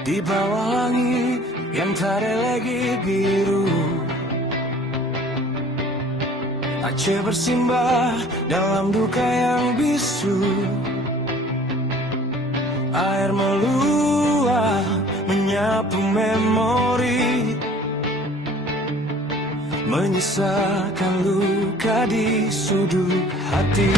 Di bawah langit yang tak ada lagi biru, Aceh bersimbah dalam duka yang bisu. Air meluap menyapu memori, menyisakan luka di sudut hati.